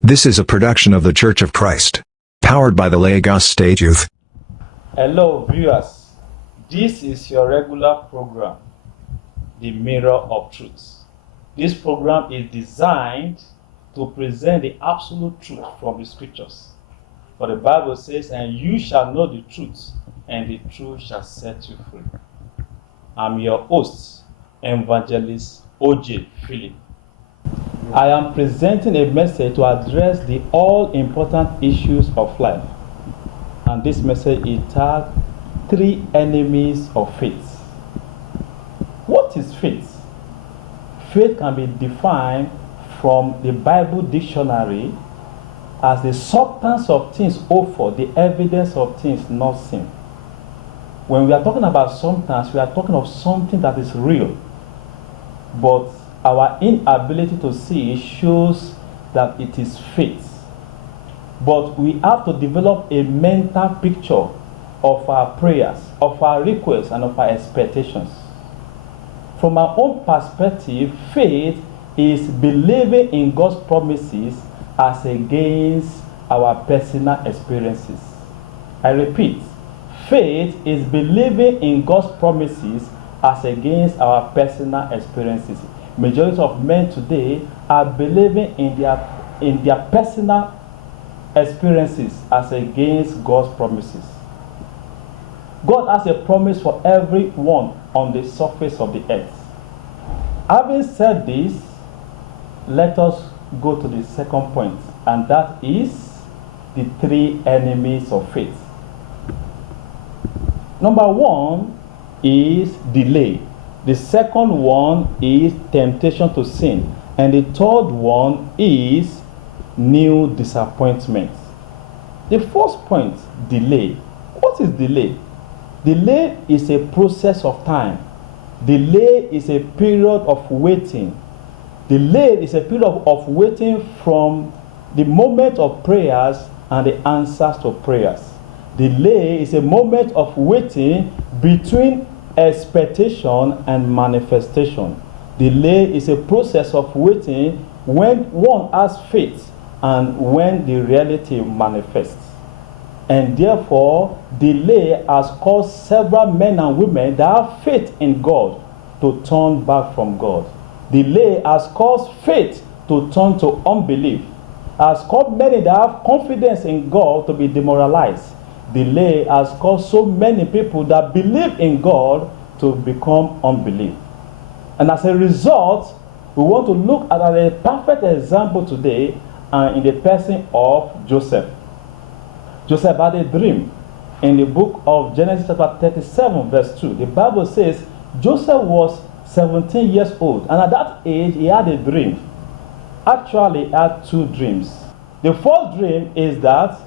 This is a production of the Church of Christ, powered by the Lagos State Youth. Hello viewers, this is your regular program, The Mirror of Truth. This program is designed to present the absolute truth from the scriptures. For the Bible says, and you shall know the truth, and the truth shall set you free. I'm your host, Evangelist Ojeh Philip. I am presenting a message to address the all-important issues of life. And this message is tagged 3 enemies of faith. What is faith? Faith can be defined from the Bible dictionary as the substance of things hoped for, the evidence of things not seen. When we are talking about substance, we are talking of something that is real. But our inability to see it shows that it is faith. But we have to develop a mental picture of our prayers, of our requests, and of our expectations. From our own perspective, faith is believing in God's promises as against our personal experiences. I repeat, faith is believing in God's promises as against our personal experiences. Majority of men today are believing in their personal experiences as against God's promises. God has a promise for everyone on the surface of the earth. Having said this, let us go to the second point, and that is the 3 enemies of faith. Number 1 is delay. The second one is temptation to sin. And the third one is new disappointment. The first point, delay. What is delay? Delay is a process of time. Delay is a period of waiting. Delay is a period of waiting from the moment of prayers and the answers to prayers. Delay is a moment of waiting between expectation and manifestation. Delay is a process of waiting when one has faith and when the reality manifests. And therefore, delay has caused several men and women that have faith in God to turn back from God. Delay has caused faith to turn to unbelief. Has caused many that have confidence in God to be demoralized. Delay has caused so many people that believe in God to become unbelief. And as a result, we want to look at a perfect example today in the person of Joseph. Joseph had a dream. In the book of Genesis chapter 37 verse 2, the Bible says Joseph was 17 years old, and at that age he had a dream. Actually, he had 2 dreams. The first dream is that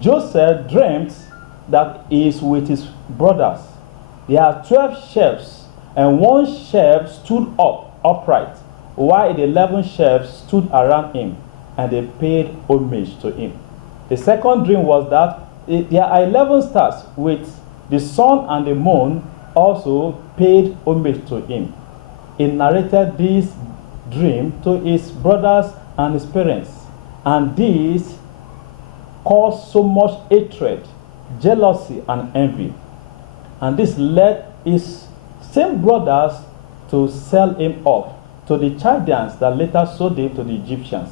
Joseph dreamt that he is with his brothers. There are 12 shepherds, and one shepherd stood upright, while the 11 shepherds stood around him, and they paid homage to him. The second dream was that there are 11 stars, with the sun and the moon also paid homage to him. He narrated this dream to his brothers and his parents, and this caused so much hatred, jealousy, and envy. And this led his same brothers to sell him off to the Chaldeans that later sold him to the Egyptians.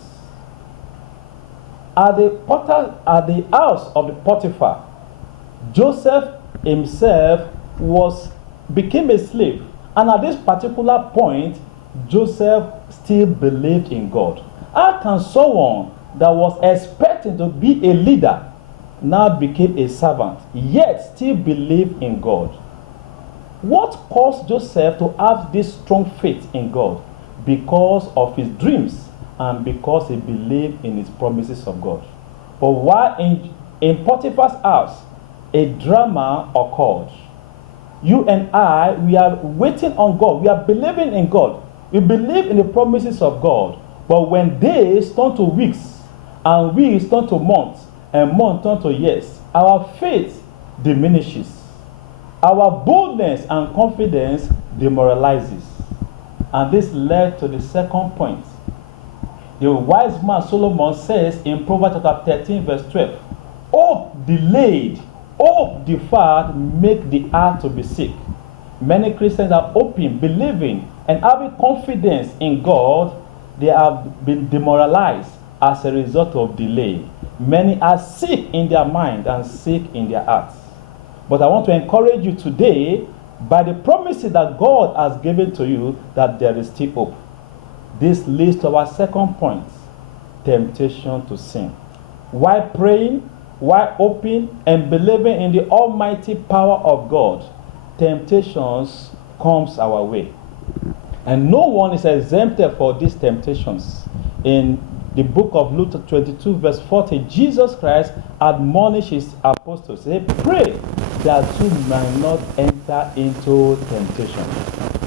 At the house of the Potiphar, Joseph himself became a slave. And at this particular point, Joseph still believed in God. How can someone that was expecting to be a leader now became a servant, yet still believe in God? What caused Joseph to have this strong faith in God? Because of his dreams and because he believed in his promises of God. But while in Potiphar's house, a drama occurred. You and I, we are waiting on God. We are believing in God. We believe in the promises of God. But when days turn to weeks, and weeks turn to months, and months turn to years, our faith diminishes. Our boldness and confidence demoralizes. And this led to the second point. The wise man Solomon says in Proverbs chapter 13 verse 12, hope delayed, hope deferred make the heart to be sick. Many Christians are hoping, believing, and having confidence in God. They have been demoralized as a result of delay. Many are sick in their mind and sick in their hearts. But I want to encourage you today, by the promises that God has given to you, that there is still hope. This leads to our second point, temptation to sin. While praying, while hoping and believing in the almighty power of God, temptations comes our way. And no one is exempted for these temptations. In the book of Luke 22 verse 40, Jesus Christ admonished his apostles, say, pray that you might not enter into temptation.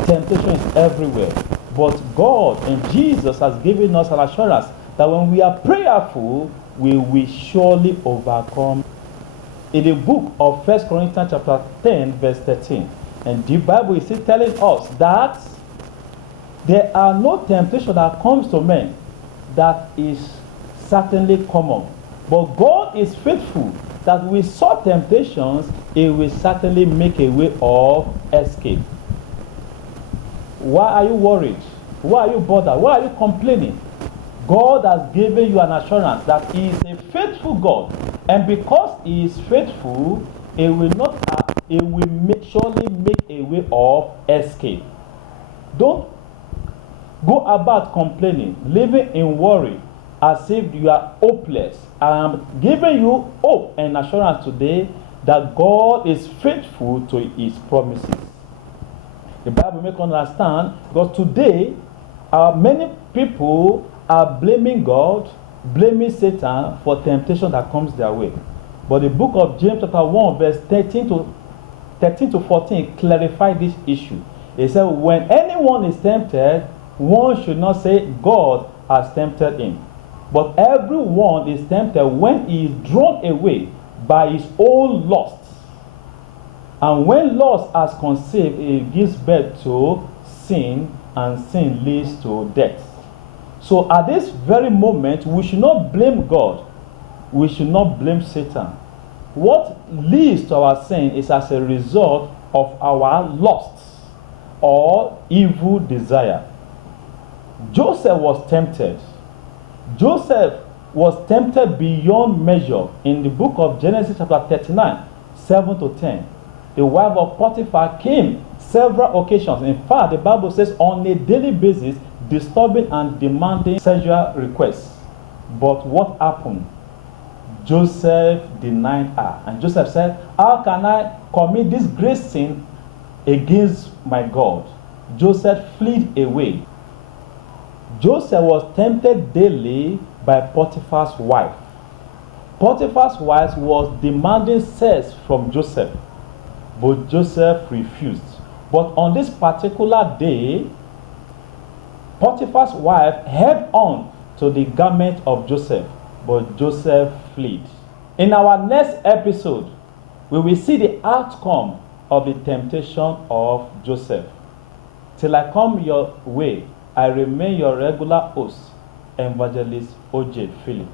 Temptation is everywhere. But God and Jesus has given us an assurance that when we are prayerful, we will surely overcome. In the book of 1 Corinthians chapter 10 verse 13, and the Bible is still telling us that there are no temptation that comes to men that is certainly common. But God is faithful that with such temptations, He will certainly make a way of escape. Why are you worried? Why are you bothered? Why are you complaining? God has given you an assurance that He is a faithful God. And because He is faithful, He will surely make a way of escape. Don't go about complaining, living in worry, as if you are hopeless. I am giving you hope and assurance today that God is faithful to His promises. The Bible makes us understand, because today many people are blaming God, blaming Satan for temptation that comes their way. But the book of James chapter 1 verse 13 to 14 clarify this issue. It says, when anyone is tempted, one should not say God has tempted him. But everyone is tempted when he is drawn away by his own lusts. And when lust has conceived, it gives birth to sin, and sin leads to death. So at this very moment, we should not blame God. We should not blame Satan. What leads to our sin is as a result of our lusts or evil desire. Joseph was tempted. Joseph was tempted beyond measure. In the book of Genesis chapter 39, 7 to 10, the wife of Potiphar came several occasions. In fact, the Bible says on a daily basis, disturbing and demanding sexual requests. But what happened? Joseph denied her. And Joseph said, how can I commit this great sin against my God? Joseph fled away. Joseph was tempted daily by Potiphar's wife. Potiphar's wife was demanding sex from Joseph, but Joseph refused. But on this particular day, Potiphar's wife held on to the garment of Joseph, but Joseph fled. In our next episode, we will see the outcome of the temptation of Joseph. Till I come your way, I remain your regular host, Evangelist Ojeh Philip.